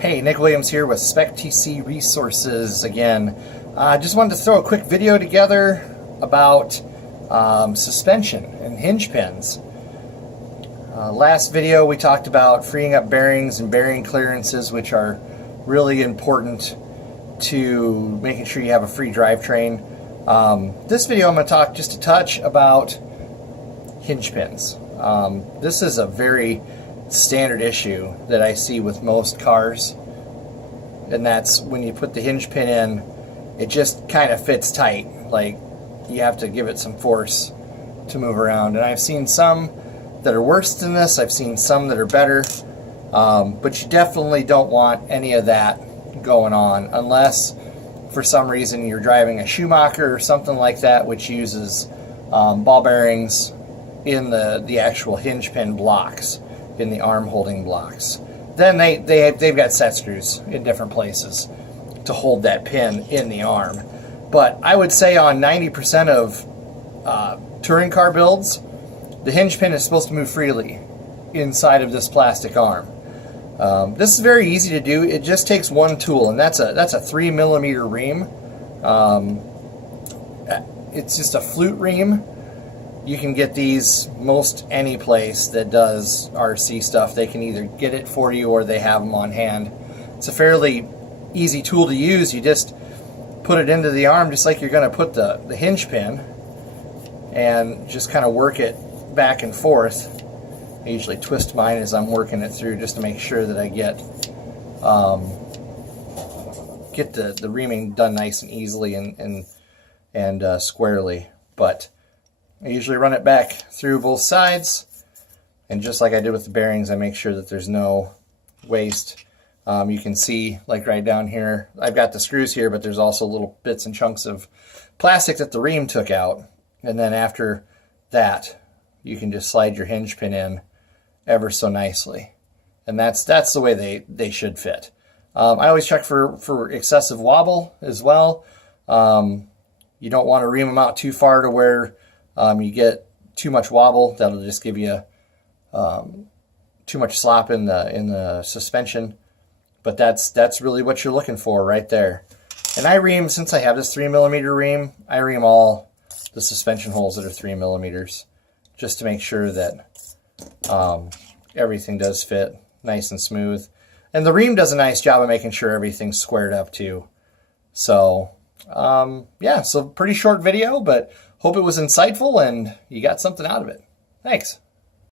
Hey, Nick Williams here with Spec TC Resources again. I just wanted to throw a quick video together about suspension and hinge pins. Last video we talked about freeing up bearings and bearing clearances, which are really important to making sure you have a free drivetrain. This video I'm going to talk just a touch about hinge pins. This is a very standard issue that I see with most cars, and that's when you put the hinge pin in, it just kind of fits tight, like you have to give it some force to move around. And I've seen some that are worse than this, I've seen some that are better, but you definitely don't want any of that going on unless for some reason you're driving a Schumacher or something like that, which uses ball bearings in the actual hinge pin blocks, in the arm holding blocks. Then they've got set screws in different places to hold that pin in the arm. But I would say on 90% of touring car builds, the hinge pin is supposed to move freely inside of this plastic arm. This is very easy to do. It just takes one tool, and that's a 3mm ream. It's just a flute ream. You can get these most any place that does RC stuff. They can either get it for you or they have them on hand. It's a fairly easy tool to use. You just put it into the arm just like you're going to put the hinge pin, and just kind of work it back and forth. I usually twist mine as I'm working it through just to make sure that I get the reaming done nice and easily and squarely. But I usually run it back through both sides, and just like I did with the bearings, I make sure that there's no waste. You can see, like right down here, I've got the screws here, but there's also little bits and chunks of plastic that the ream took out. And then after that, you can just slide your hinge pin in ever so nicely. And that's the way they should fit. I always check for excessive wobble as well. You don't want to ream them out too far to where you get too much wobble. That'll just give you too much slop in the suspension. But that's really what you're looking for right there. And I ream, since I have this 3mm ream, I ream all the suspension holes that are 3mm, just to make sure that everything does fit nice and smooth. And the ream does a nice job of making sure everything's squared up too. So yeah, so pretty short video, but hope it was insightful and you got something out of it. Thanks.